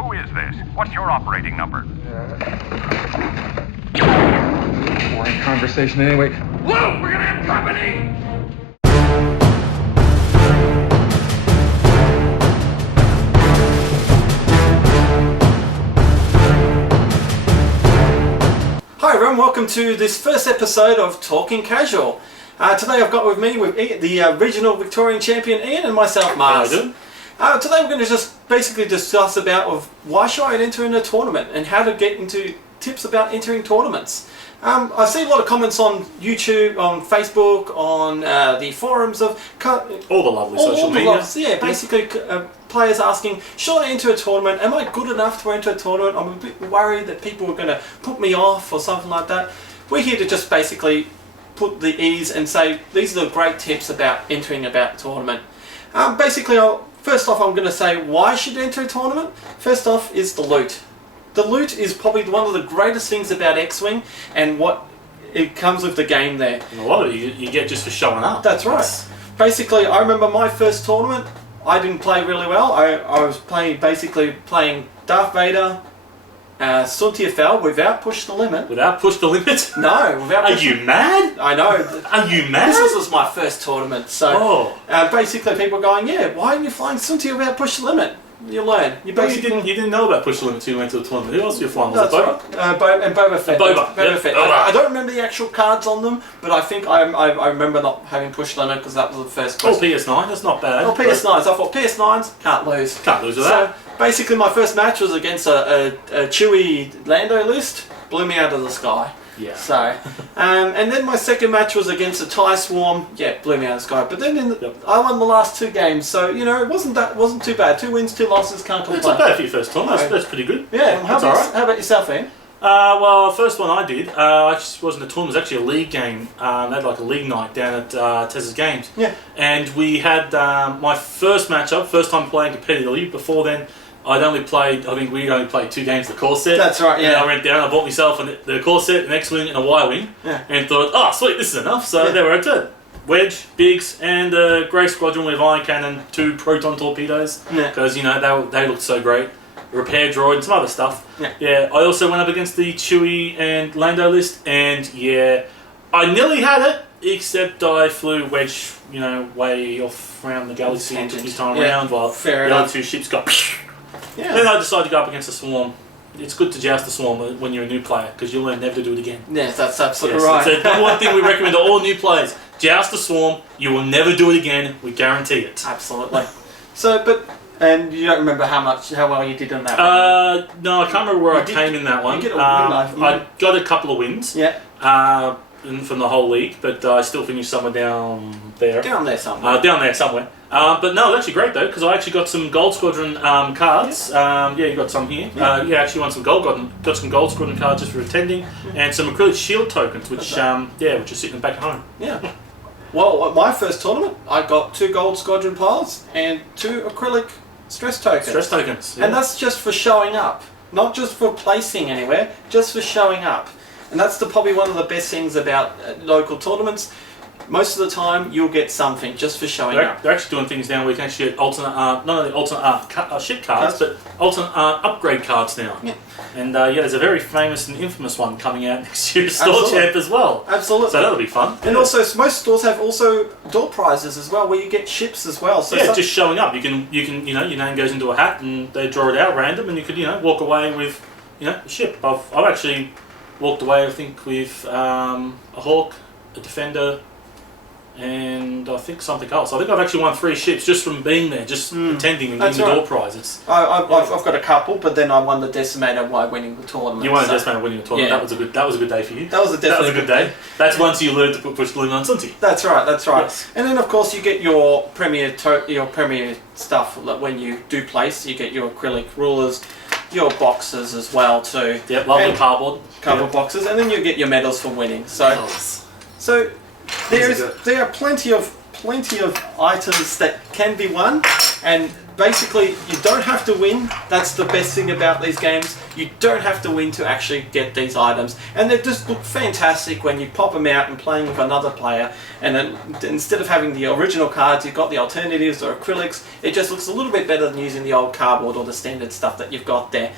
Who is this? What's your operating number? Boring conversation anyway. Luke, we're gonna have company! Hi everyone, welcome to this first episode of Talking Casual. Today I've got with me the regional Victorian champion Ian and myself, Mars. Today we're going to just basically discuss about why should I enter in a tournament and how to get into tips about entering tournaments. I see a lot of comments on YouTube, on Facebook, on the forums of all the lovely social media. Basically players asking, should I enter a tournament? Am I good enough to enter a tournament? I'm a bit worried that people are going to put me off or something like that. We're here to just basically put the ease and say these are the great tips about entering a tournament. First off, I'm going to say why I should enter a tournament. First off is the loot. The loot is probably one of the greatest things about X-Wing, and what it comes with the game there. And a lot of it you get just for showing up. That's right. Basically, I remember my first tournament, I didn't play really well. I was playing Darth Vader, Suntia Fel without Push the Limit. Without Push the Limit? No, without Are you mad? I know. Are you mad? This was my first tournament, so basically people are going, yeah, why are you flying Suntia without Push the Limit? You learn. You didn't know about Push the Limit until you went to the tournament. Who else were you flying? Was That's it Boba? Right. And Boba Fett. Boba Fett. Oh, I don't remember the actual cards on them, but I think I remember not having Push Limit because that was the first Oh, question. PS9, that's not bad. Oh, PS9s. I thought PS9s, can't lose. Can't lose with that. So basically my first match was against a Chewie Lando list. Blew me out of the sky. Yeah. So, and then my second match was against a TIE Swarm. Yeah, blew me out of the sky. But then I won the last two games, so you know it wasn't too bad. 2 wins, 2 losses, can't complain. It's not bad for your first tournament. That's pretty good. Yeah. How about yourself, Ian? Well, first one I did, I just wasn't a tournament, it was actually a league game. They had like a league night down at Tez's Games. Yeah. And we had my first matchup, first time playing competitively. Before then, we only played 2 games of the core set. That's right, yeah. And I went down, I bought myself the core set, an X-Wing and a Y-Wing. Yeah. And thought, oh sweet, this is enough. So there we go. Wedge, Biggs, and a Grey Squadron with Iron Cannon, 2 Proton Torpedoes. Yeah. Because, you know, they looked so great. Repair droid and some other stuff. Yeah. I also went up against the Chewie and Lando list, and yeah, I nearly had it, except I flew Wedge, you know, way off around the galaxy and took his time around while the other 2 ships got. Yeah. Then I decided to go up against the Swarm. It's good to joust the Swarm when you're a new player because you'll learn never to do it again. Yes, that's absolutely right. It's the one thing we recommend to all new players: joust the Swarm. You will never do it again. We guarantee it. Absolutely. And you don't remember how well you did on that one? No, I can't remember where I came in that one. You get a win, I got a couple of wins. Yeah. From the whole league, but I still finished somewhere down there. Down there somewhere. Down there somewhere. But no, it was actually great though, because I actually got some Gold Squadron cards. You got some here. I actually won some got some Gold Squadron cards just for attending, and some acrylic shield tokens, which which are sitting back at home. Yeah. Well, my first tournament, I got 2 Gold Squadron piles and 2 acrylic stress tokens. Yeah. And that's just for showing up, not just for placing anywhere, just for showing up. And that's probably one of the best things about local tournaments. Most of the time, you'll get something just for showing up. They're actually doing things now where you can actually get alternate art, not only alternate art ship cards, but alternate art upgrade cards now. Yeah. And there's a very famous and infamous one coming out next year, Store Champ as well. Absolutely. So that'll be fun. And also, most stores have also door prizes as well, where you get ships as well. So just showing up. You can your name goes into a hat and they draw it out random, and you could walk away with a ship. I've actually walked away, I think, with a Hawk, a Defender, and I think something else. I think I've actually won 3 ships just from being there, just attending and getting the door prize. I've got a couple, but then I won the Decimator by winning the tournament. You won the Decimator winning the tournament. Yeah. That was a good day for you. That was definitely a good day. That's once you learned to put Push the Limit on Sunti. That's right. Yes. And then of course you get your premier stuff when you do place. You get your acrylic rulers, your boxes as well too. Yep, lovely cardboard boxes, and then you get your medals for winning. So there are plenty of items that can be won, basically, you don't have to win. That's the best thing about these games. You don't have to win to actually get these items. And they just look fantastic when you pop them out and playing with another player. And then instead of having the original cards, you've got the alternatives or acrylics. It just looks a little bit better than using the old cardboard or the standard stuff that you've got there.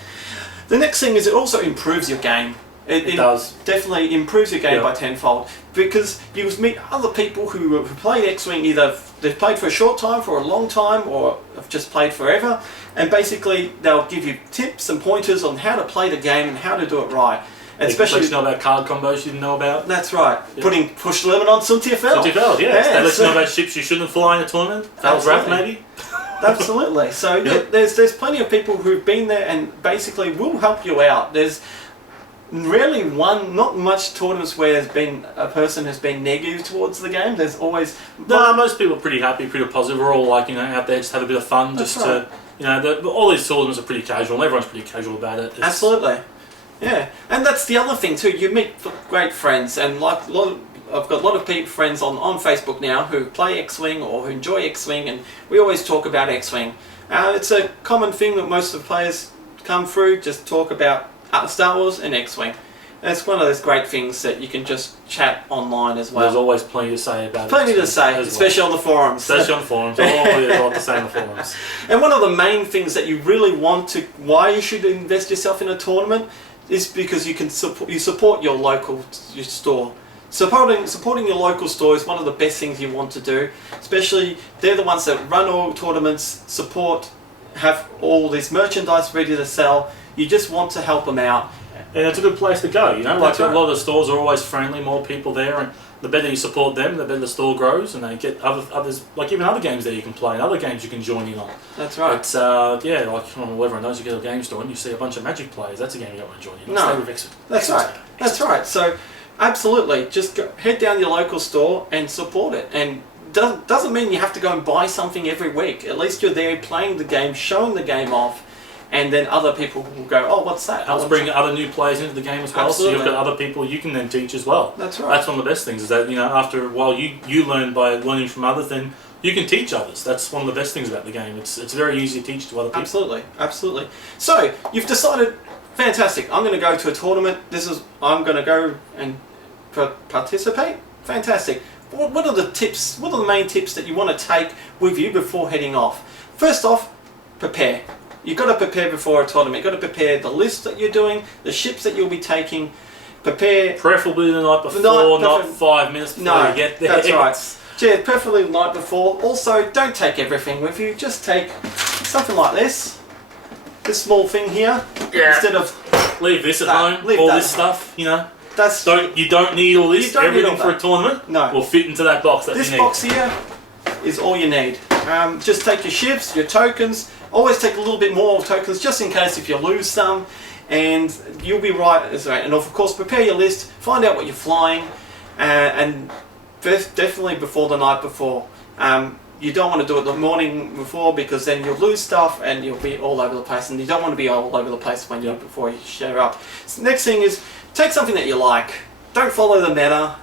The next thing is it also improves your game. It does. Definitely improves your game by tenfold, because you meet other people who played X-Wing, either they've played for a short time, for a long time, or have just played forever, and basically they'll give you tips and pointers on how to play the game and how to do it right. And especially know about card combos you didn't know about. That's right. Yeah. Putting push limit on Suntiafel. Suntiafel, yeah. They let you know about ships you shouldn't fly in a tournament. Val's Wrath, maybe. Absolutely. So there's plenty of people who've been there and basically will help you out. There's rarely not much tournaments where there's been a person who's been negative towards the game. There's always... No, most people are pretty happy, pretty positive. We're all like, out there just have a bit of fun. That's just right. All these tournaments are pretty casual and everyone's pretty casual about it. Absolutely. Yeah. And that's the other thing too. You meet great friends, and like I've got a lot of friends on Facebook now who play X-Wing or who enjoy X-Wing, and we always talk about X-Wing. It's a common thing that most of the players come through, just talk about Star Wars and X-Wing. And it's one of those great things that you can just chat online as well. There's always plenty to say about it. Plenty to say, especially on the forums. Especially on the forums. There's a lot to say on the forums. And one of the main things that you really why you should invest yourself in a tournament is because you support your local store. Supporting your local store is one of the best things you want to do. Especially, they're the ones that run all tournaments, have all this merchandise ready to sell. You just want to help them out. And it's a good place to go, Like right. a lot of the stores are always friendly, more people there, and the better you support them, the better the store grows, and they get others, like even other games there you can play, and other games you can join in on. That's right. It's, everyone knows you get a game store and you see a bunch of Magic players, that's a game you don't want to join in on. No, that's right. That's right. So, absolutely, just head down your local store and support it. And doesn't mean you have to go and buy something every week. At least you're there playing the game, showing the game off, and then other people will go, oh, what's that? Helps bring other new players into the game as well. Absolutely. So you've got other people you can then teach as well. That's right. That's one of the best things, is that after a while you learn by learning from others, then you can teach others. That's one of the best things about the game. It's very easy to teach to other people. Absolutely, absolutely. So you've decided, fantastic. I'm going to go to a tournament. I'm going to go and participate. Fantastic. What are the tips? What are the main tips that you want to take with you before heading off? First off, prepare. You've got to prepare before a tournament. You've got to prepare the list that you're doing, the ships that you'll be taking. Prepare. Preferably the night before, not 5 minutes before you get there. That's right. Yeah, preferably the night before. Also, don't take everything with you. Just take something like this. This small thing here. Yeah. Instead of leave this at home. This stuff. You don't need all this. Everything for a tournament. No. Will fit into that box that this you need. box here is all you need. Just take your ships, your tokens. Always take a little bit more tokens, just in case if you lose some, and you'll be right. And of course, prepare your list. Find out what you're flying, and definitely before the night before. You don't want to do it the morning before, because then you'll lose stuff and you'll be all over the place, and you don't want to be all over the place before you show up. So next thing is, take something that you like. Don't follow the meta.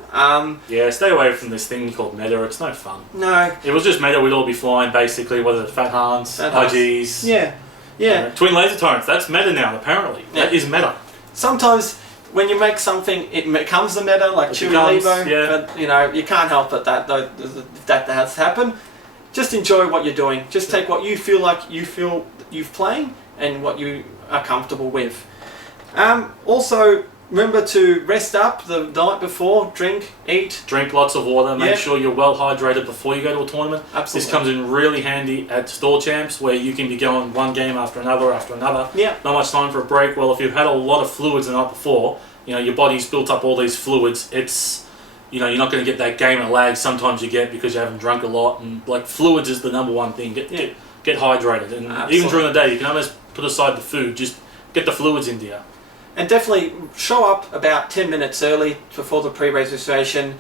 Stay away from this thing called meta. It's no fun. No. If it was just meta, we'd all be flying basically, whether it's Fat Hans, IGs. Yeah. Twin laser torrents. That's meta now, apparently. Yeah. That is meta. Sometimes when you make something, it becomes the meta, like Chewie Levo. Yeah. But you can't help it that has happened. Just enjoy what you're doing. Just take what you feel like you're playing and what you are comfortable with. Also, remember to rest up the night before, drink, eat. Drink lots of water, make sure you're well hydrated before you go to a tournament. Absolutely. This comes in really handy at store champs, where you can be going one game after another after another. Yeah. Not much time for a break. Well, if you've had a lot of fluids the night before, your body's built up all these fluids, it's, you're not going to get that game of lag sometimes you get because you haven't drunk a lot, and fluids is the number one thing. Get hydrated, and even during the day you can almost put aside the food, just get the fluids into you. And definitely show up about 10 minutes early before the pre-registration.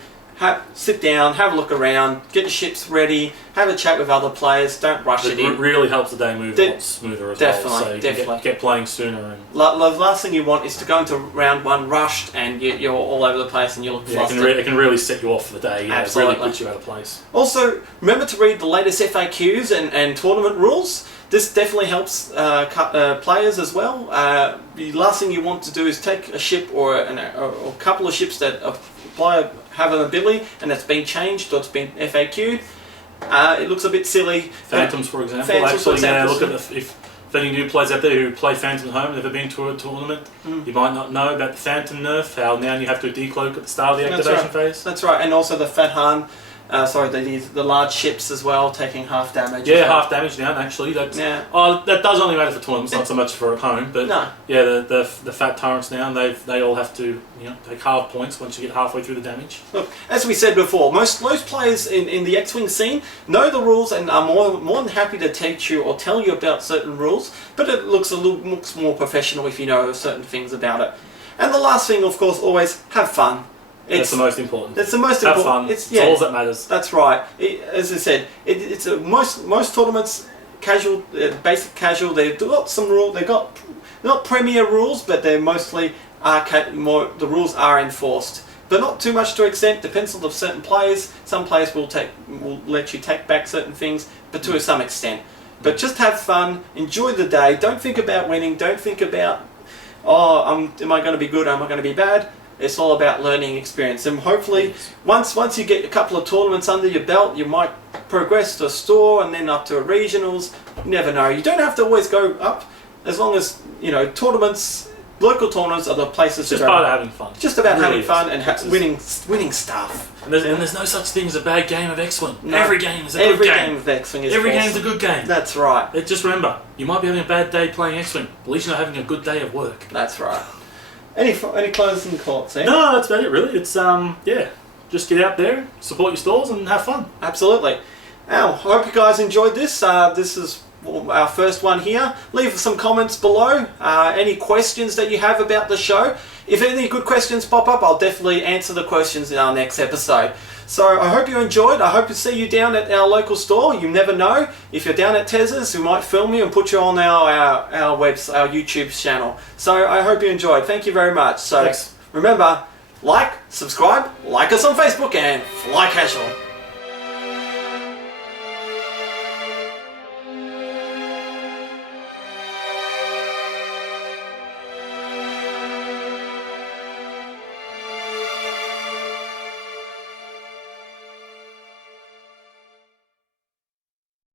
sit down, have a look around, get your ships ready, have a chat with other players. Don't rush it in. It really helps the day move a lot smoother as well. So you can get playing sooner. And the last thing you want is to go into round one rushed and you're all over the place and you look flustered. It can really set you off for the day. Absolutely. It really puts you out of place. Also, remember to read the latest FAQs and tournament rules. This definitely helps players as well. The last thing you want to do is take a ship or a couple of ships that a player have an ability and it's been changed or it's been FAQ'd. It looks a bit silly. Phantoms, for example. Look at if any new players out there who play Phantom at home, never been to a tournament, you might not know about the Phantom nerf, how now you have to decloak at the start of the activation phase. That's right, and also the Fathan. The large ships as well, taking half damage. Yeah, half damage down actually. That does only matter for tournaments, not so much for at home. But yeah, the fat turrets now, they all have to take half points once you get halfway through the damage. Look, as we said before, most players in the X-Wing scene know the rules and are more than happy to teach you or tell you about certain rules. But it looks more professional if you know certain things about it. And the last thing, of course, always have fun. That's the most important. That's the most important. Have fun. It's all that matters. That's right. As I said, it's most tournaments casual, basic casual. They've got some rules. They've got not premier rules, but they're mostly more. The rules are enforced, but not too much to extent. Depends on the certain players. Some players will let you take back certain things, but to some extent. But just have fun. Enjoy the day. Don't think about winning. Don't think about am I going to be good? Am I going to be bad? It's all about learning experience, and hopefully once you get a couple of tournaments under your belt, you might progress to a store and then up to a regionals. You never know. You don't have to always go up, as long as tournaments, local tournaments are the places. It's just part of having fun. Just about having fun and winning stuff. And there's no such thing as a bad game of X-Wing. No. Every game is a good game. Every game of X-Wing is Every awesome. game's a good game. That's right. Just remember, you might be having a bad day playing X-Wing, but at least you're not having a good day of work. That's right. Any closing thoughts, eh? No, that's about it really. It's just get out there, support your stores and have fun. Absolutely. Now, I hope you guys enjoyed this. This is our first one here. Leave some comments below. Any questions that you have about the show. If any good questions pop up, I'll definitely answer the questions in our next episode. So I hope you enjoyed. I hope to see you down at our local store. You never know. If you're down at Tez's, we might film you and put you on our YouTube channel. So I hope you enjoyed. Thank you very much. So Remember, subscribe, like us on Facebook, and fly casual.